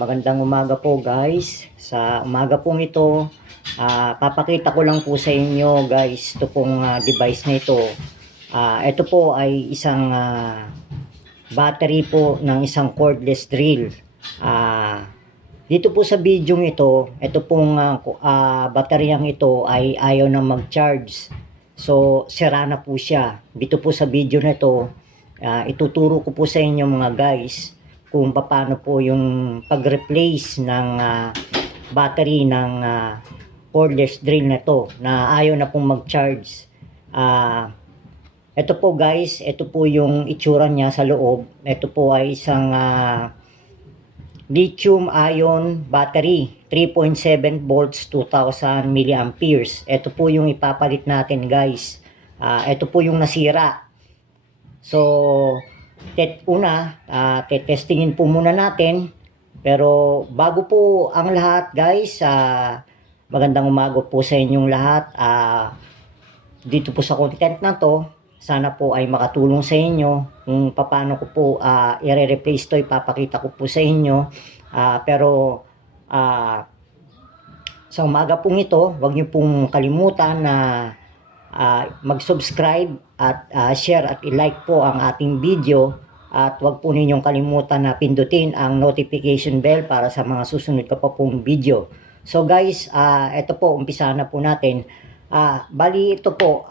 Magandang umaga po guys. Sa umaga pong ito, papakita ko lang po sa inyo guys, ito pong device na ito. Ito po ay isang battery po ng isang cordless drill. Dito po sa video ito pong bateryang ito ay ayaw na mag-charge. So, sira na po siya. Dito po sa video na ito, ituturo ko po sa inyo mga guys kung paano po yung pag-replace ng battery ng cordless drill na to na ayaw na pong mag-charge. Ito po guys, ito po yung itsura niya sa loob. Ito po ay isang lithium ion battery, 3.7 volts, 2000 milliamperes. Ito po yung ipapalit natin guys. Ito po yung nasira. So, testingin po muna natin. Pero bago po ang lahat guys, magandang umaga po sa inyong lahat. Dito po sa content na to, sana po ay makatulong sa inyo kung paano ko po i-replace to, ipapakita ko po sa inyo. Pero sa umaga pong ito, huwag niyo pong kalimutan na mag-subscribe at share at i-like po ang ating video, at huwag po ninyong kalimutan na pindutin ang notification bell para sa mga susunod ka pa pong video. So guys, ito po, umpisa na po natin. Bali ito po,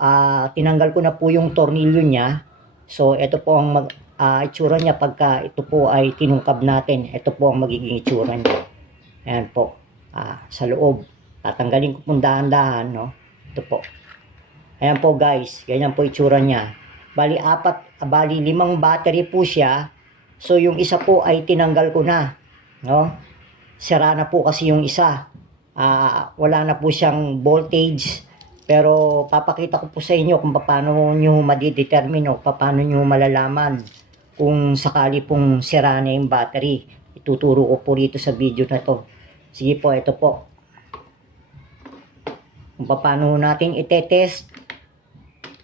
tinanggal ko na po yung tornilyo niya. So ito po ang itsura niya pagka ito po ay tinungkab natin. Ito po ang magiging itsura niya. Ayan po, sa loob. Tatanggalin ko pong dahan-dahan, no? Ito po. Ayan po guys, ganyan po itsura niya. Bali 5 battery po siya. So yung isa po ay tinanggal ko na, no? Sira na po kasi yung isa. Wala na po siyang voltage. Pero papakita ko po sa inyo kung paano nyo madidetermine o paano nyo malalaman kung sakali pong sira na yung battery. Ituturo ko po rito sa video na to. Sige po, ito po. Kung paano natin itetest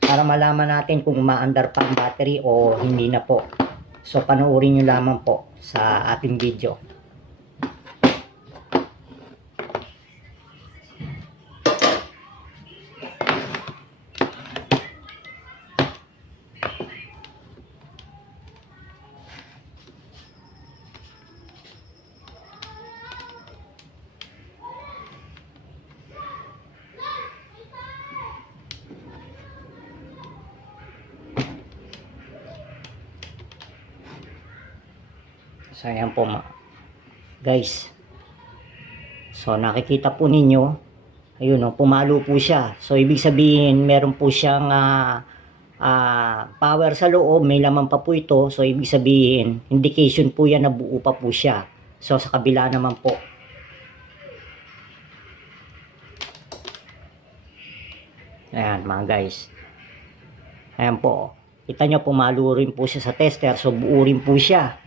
para malaman natin kung umaandar pa ang battery o hindi na po. So panoorin nyo lamang po sa ating video. So ayan po guys. So nakikita po ninyo, ayun o, pumalo po siya. So ibig sabihin meron po siyang power sa loob, may laman pa po ito. So ibig sabihin, indication po yan na buo pa po siya. So sa kabila naman po, ayan mga guys, ayan po, kita nyo pumalo rin po siya sa tester. So buo rin po siya.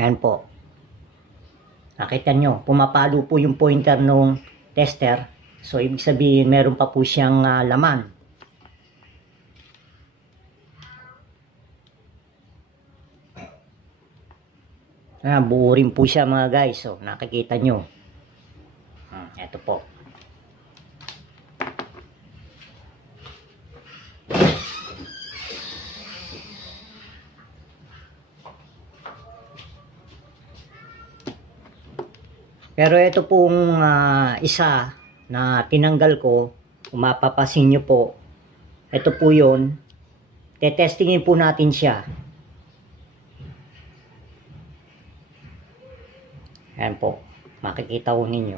Ayan po. Nakita nyo, pumapalo po yung pointer ng tester. So, ibig sabihin, meron pa po siyang laman. Ayan, buo rin po siya mga guys. So, nakikita nyo. Ito po. Pero ito pong isa na tinanggal ko, kung mapapasin nyo po, ito po yun, tetestingin po natin siya. Ayan po, makikita ko ninyo.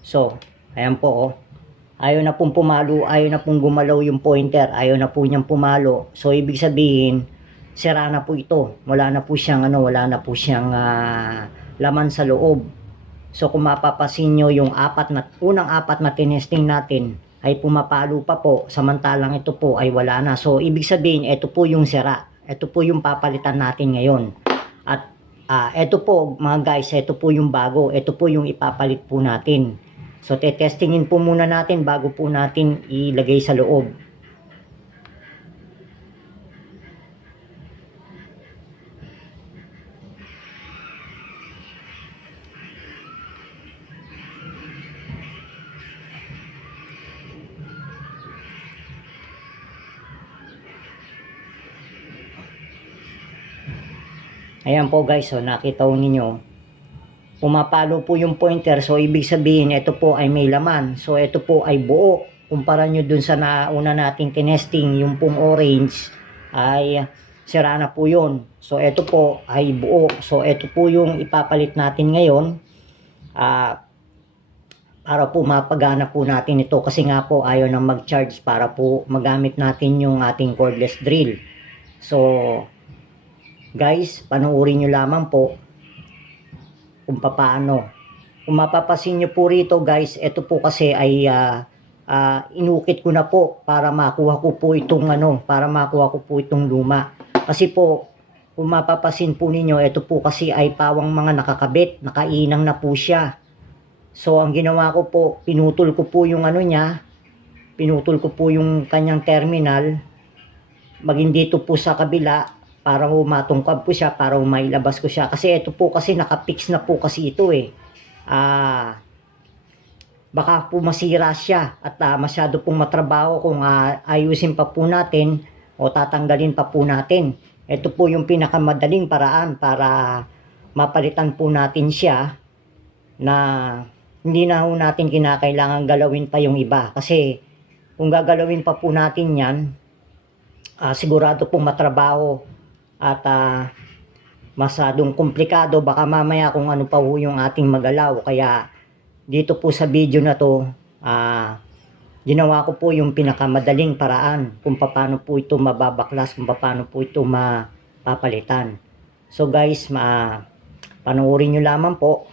So, ayan po oh. Ayaw na pong pumalo, ayaw na pong gumalaw yung pointer, ayaw na po niyang pumalo. So ibig sabihin, sira na po ito. Wala na po siyang laman sa loob. So kung mapapasin nyo yung unang apat na tinesting natin ay pumapalo pa po, samantalang ito po ay wala na. So ibig sabihin, ito po yung sira. ito po yung papalitan natin ngayon. At ito po mga guys, ito po yung bago, ito po yung ipapalit po natin. So testingin po muna natin bago po natin ilagay sa loob. Ayan po guys, so nakita ninyo, pumapalo po yung pointer, so ibig sabihin ito po ay may laman. So ito po ay buo. Kumpara nyo dun sa nauna nating tinesting, yung pong orange ay sira na po yun. So ito po ay buo. So ito po yung ipapalit natin ngayon para po mapagana po natin ito, kasi nga po ayaw nang mag-charge para po magamit natin yung ating cordless drill. So guys, panoorin nyo lamang po kung paano. Kung mapapasin nyo po rito guys, ito po kasi ay inukit ko na po para makuha ko po itong luma. Kasi po, kung mapapasin po ninyo, ito po kasi ay pawang mga nakakabit, nakainang na po siya. So ang ginawa ko po, pinutol ko po yung pinutol ko po yung kanyang terminal, maging dito po sa kabila, para matungkab ko siya, para mailabas ko siya. Kasi ito po kasi nakapix na po kasi ito baka po masira siya at masyado pong matrabaho kung ayusin pa po natin o tatanggalin pa po natin. Ito po yung pinakamadaling paraan para mapalitan po natin siya na hindi na po natin kinakailangan galawin pa yung iba. Kasi kung gagalawin pa po natin yan, sigurado pong matrabaho at masadong komplikado, baka mamaya kung ano pa po yung ating magalaw. Kaya dito po sa video na to, ginawa ko po yung pinakamadaling paraan kung paano po ito mababaklas, kung paano po ito mapapalitan. So guys, panoorin nyo lamang po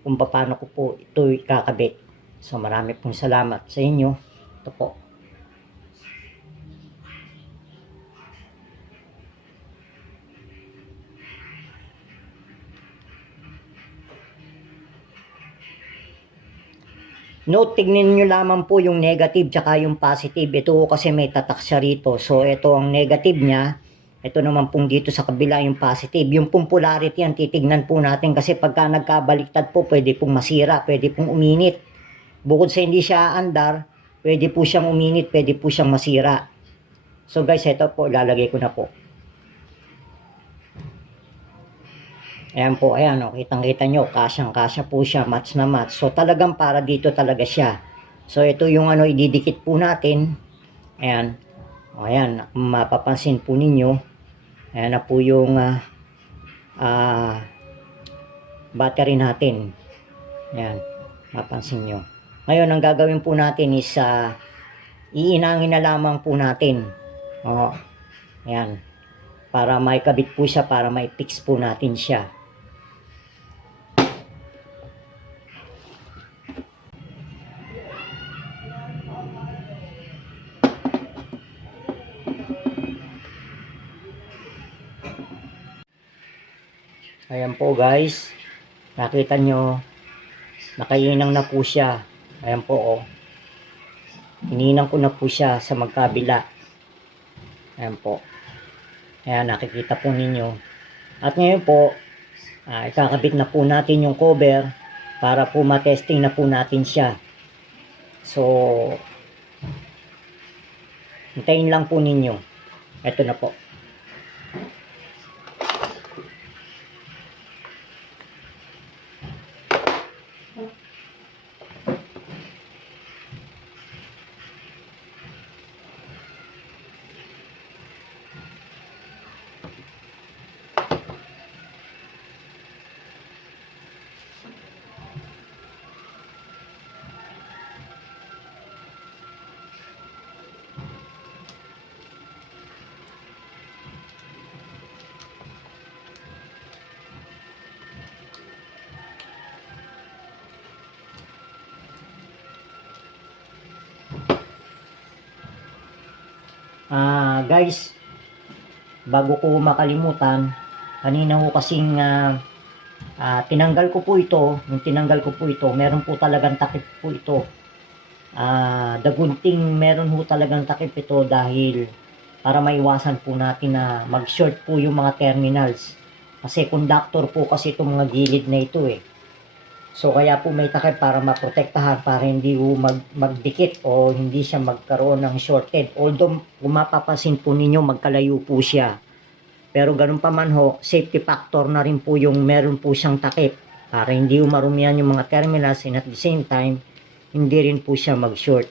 kung paano ko po ito ikakabit. So marami pong salamat sa inyo. Ito po. Note, tignan nyo lamang po yung negative tsaka yung positive. Ito kasi may tatak siya rito. So ito ang negative niya. Ito naman pong dito sa kabila yung positive. Yung pong polarity yan, titignan po natin. Kasi pagka nagkabaliktad po, pwede pong masira, pwede pong uminit. Bukod sa hindi siya andar, pwede po siyang uminit, pwede po siyang masira. So guys, ito po, lalagay ko na po. Ayan po, ayan o, kitang-kita nyo, kasyang-kasya po siya, match na match. So talagang para dito talaga siya. So ito yung ididikit po natin. Ayan. O ayan, mapapansin po ninyo. Ayan na po yung battery natin. Ayan, mapansin nyo. Ngayon, ang gagawin po natin is iinangin na lamang po natin. O, ayan. Para maikabit po siya, para maipix po natin siya. Ayan po guys, nakita nyo, nakainang na po siya. Ayan po oh, ininang ko na po siya sa magkabila. Ayan po, ayan, nakikita po ninyo. At ngayon po, ikakabit na po natin yung cover para po matesting na po natin siya. So hintayin lang po ninyo. Ito na po. Guys, bago ko makalimutan, kanina ko kasing tinanggal ko po ito. Yung tinanggal ko po ito, meron po talagang takip po ito. The good thing, meron po talagang takip ito dahil para maiwasan po natin na mag-short po yung mga terminals. Kasi conductor po kasi itong mga gilid na ito eh. So kaya po may takip para maprotektahan, para hindi po magdikit o hindi siya magkaroon ng shorted. Although kung mapapansin po ninyo, magkalayo po siya. Pero ganun pa man ho, safety factor na rin po yung meron po siyang takip para hindi marumihan yung mga terminals, and at the same time hindi rin po siya mag-short.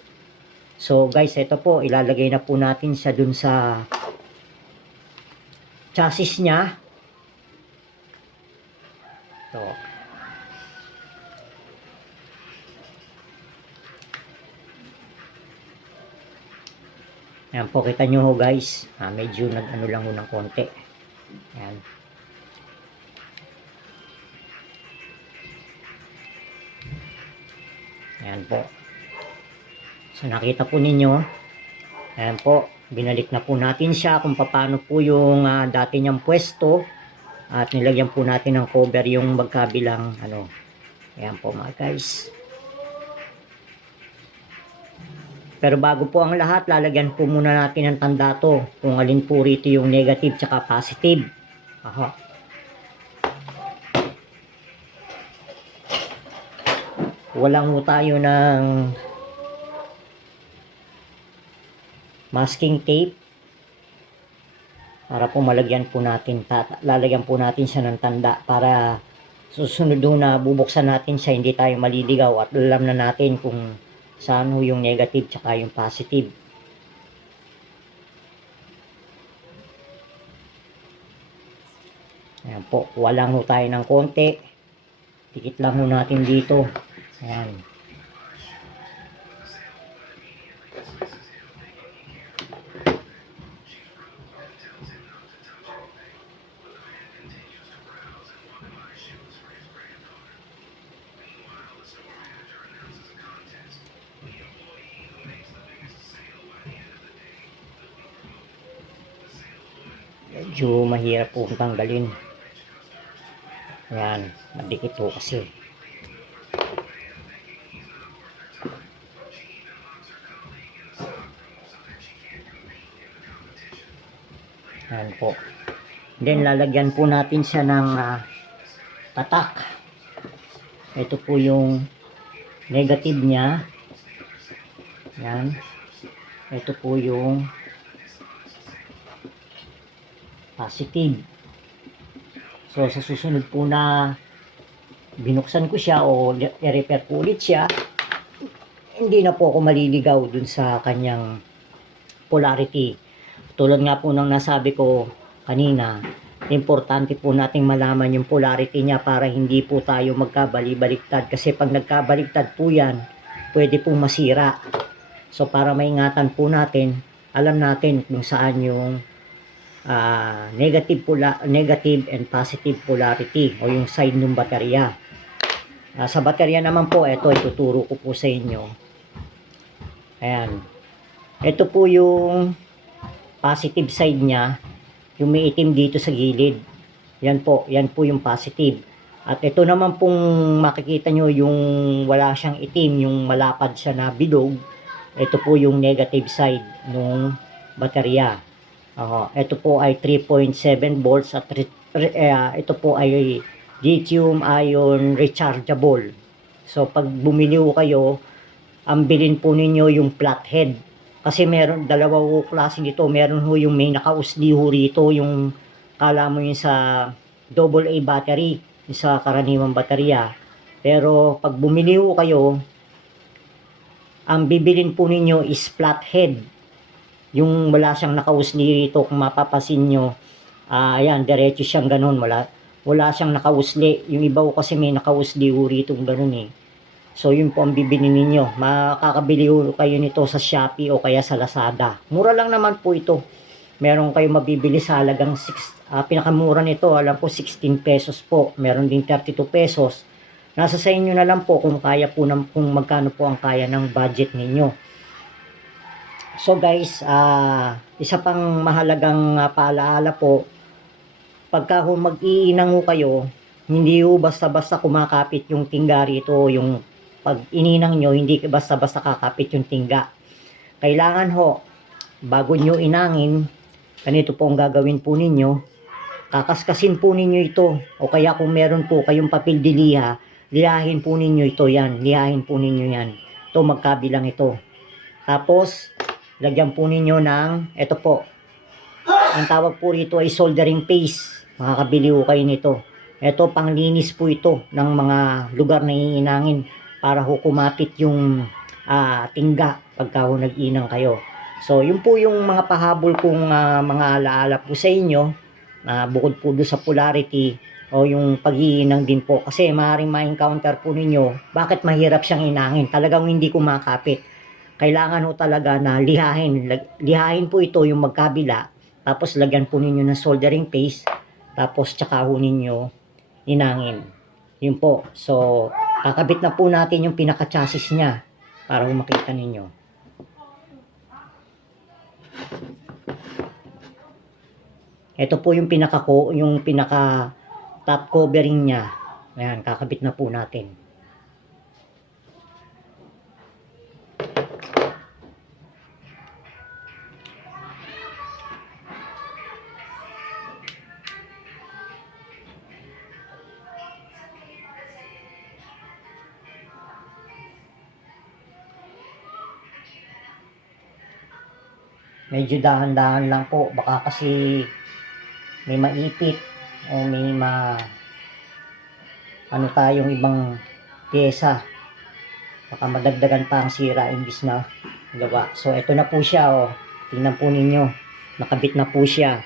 So guys, ito po, ilalagay na po natin siya dun sa chassis niya. So ayan po, kita nyo ho guys, medyo nag-ano lang ho ng konti. Ayan. Ayan po. So nakita po ninyo, ayan po, binalik na po natin siya kung paano po yung dati niyang pwesto. At nilagyan po natin ng cover yung magkabilang ano. Ayan po mga guys. Pero bago po ang lahat, lalagyan po muna natin ng tanda to kung alin po rito yung negative tsaka positive. Aha. Walang po tayo ng masking tape para po malagyan po natin, lalagyan po natin siya ng tanda para susunod na bubuksan natin siya, hindi tayo maliligaw at alam na natin kung saan ho yung negative tsaka yung positive. Ayan po, walang ho tayo ng konti. Tikit lang ho natin dito. Ayan. Medyo mahirap po tanggalin. Ayan, madikit po kasi. Ayan po. Then lalagyan po natin siya ng tatak. Ito po yung negative niya. Ayan. Ito po yung positive. So sa susunod po na binuksan ko siya o i-repair po ulit siya, hindi na po ako maliligaw dun sa kanyang polarity. Tulad nga po ng nasabi ko kanina, importante po nating malaman yung polarity niya para hindi po tayo magkabali-baliktad. Kasi pag nagkabaliktad po yan, pwede pong masira. So para maingatan po natin, alam natin kung saan yung negative and positive polarity o yung side ng baterya. Sa baterya naman po, ito ituturo ko po sa inyo. Ayan. Ito po yung positive side niya, yung may itim dito sa gilid. Yan po yung positive. At ito naman pong makikita nyo yung wala siyang itim, yung malapad siya na bilog. Ito po yung negative side ng baterya. Ito po ay 3.7 volts at ito po ay lithium ion rechargeable. So pag bumili ko kayo, ang bilhin po ninyo yung flathead. Kasi meron dalawang klase dito. Meron ho yung may nakausli ho rito, yung kala mo yung sa AA battery, yung sa karaniwang baterya. Pero pag bumili ho kayo, ang bibilin po ninyo is flathead. Yung wala siyang nakausli rito, kung mapapasin nyo, ayan, diretso siyang ganun, wala siyang nakausli. Yung iba ko kasi may nakausli rito, ganun eh. So yun po ang bibili ninyo. Makakabili kayo nito sa Shopee o kaya sa Lazada. Mura lang naman po ito. Meron kayo mabibili sa halagang pinakamura nito, alam ko 16 pesos po. Meron din 32 pesos. Nasa sa inyo na lang po kung kaya po kung magkano po ang kaya ng budget ninyo. So guys, isa pang mahalagang paalaala po, pagka mag-iinang kayo, hindi basta-basta kumakapit yung tingga rito. Yung pag ininang nyo, hindi basta-basta kakapit yung tingga. Kailangan bago nyo inangin, ganito po ang gagawin po ninyo. Kakaskasin po ninyo ito. O kaya kung meron po kayong papel de liha, lihahin po ninyo ito yan. Lihahin po ninyo yan. Ito magkabilang ito. Tapos, lagyan po ninyo ng, ito po. Ang tawag po rito ay soldering paste. Makakabili po kayo nito. Ito, panglinis po ito ng mga lugar na iinangin para kumapit yung tingga pagka nag-inang kayo. So, yun po yung mga pahabol kong mga alaala po sa inyo. Bukod po doon sa polarity o yung pag-iinang din po. Kasi maaaring ma-encounter po ninyo bakit mahirap siyang inangin. Talagang hindi kumakapit. Kailangan talaga na lihahin. Lihahin po ito yung magkabila. Tapos lagyan po ninyo ng soldering paste. Tapos tsaka ninyo inangin. Yun po. So, kakabit na po natin yung pinaka-chassis niya para makita ninyo. Ito po yung pinaka top covering niya. Ayan, kakabit na po natin. Medyo dahan-dahan lang po, baka kasi may maipit o may tayong ibang pyesa, baka madagdagan pa ang sira imbis na gawa. So ito na po siya, tingnan po ninyo, nakabit na po siya.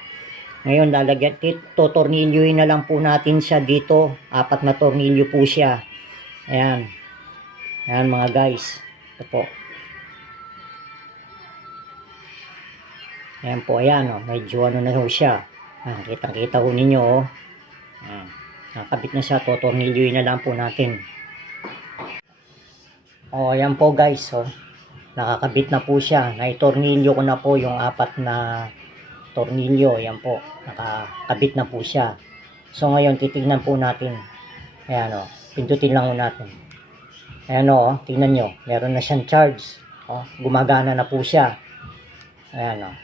Ngayon lalagyan, tornilyoin na lang po natin siya dito. 4 na tornilyo po siya. Ayan, ayan mga guys, ito po. Ayan po, ayan medyo na siya. Kitang-kita po ninyo nakabit na siya, tornilyoin na lang po natin. Ayan po guys, nakakabit na po siya. Naitornilyo ko na po yung 4 na tornilyo. Ayan po, nakakabit na po siya. So ngayon titingnan po natin. Ayan pindutin lang po natin. Ayan tingnan nyo, meron na siyang charge. Gumagana na po siya. Ayan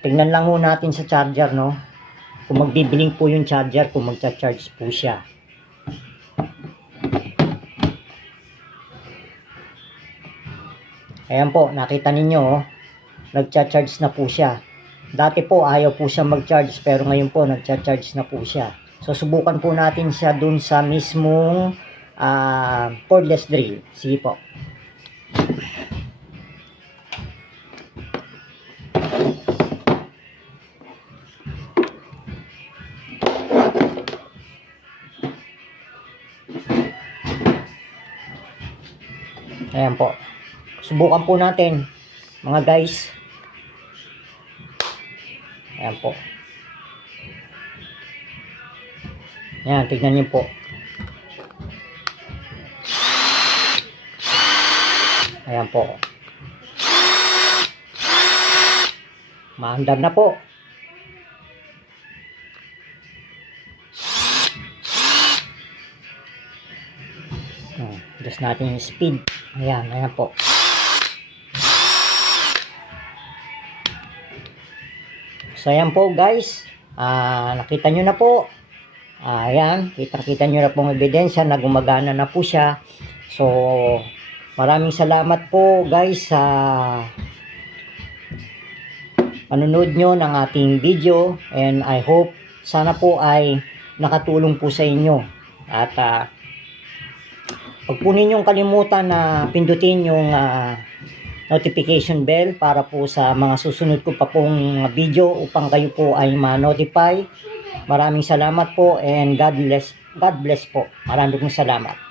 tingnan lang po natin sa charger, kung magbibiling po yung charger, kung magcha-charge po siya. Ayan po, nakita ninyo, nagcha-charge na po siya. Dati po, ayaw po siya mag-charge, pero ngayon po, nagcha-charge na po siya. So, subukan po natin siya dun sa mismong cordless drill. Sige po. Ayan po. Subukan po natin, mga guys. Ayan po. Ayan, tignan niyo po. Ayan po. Maandar na po. Adjust natin yung speed. Ayan, ayan po. So ayan po guys, nakita nyo na po. Ayan, kita nyo na pong ebidensya na gumagana na po siya. So maraming salamat po guys sa panunod nyo ng ating video, and I hope sana po ay nakatulong po sa inyo. At huwag po ninyong kalimutan na pindutin yung notification bell para po sa mga susunod ko pa pong video upang kayo po ay ma-notify. Maraming salamat po and God bless po. Maraming salamat.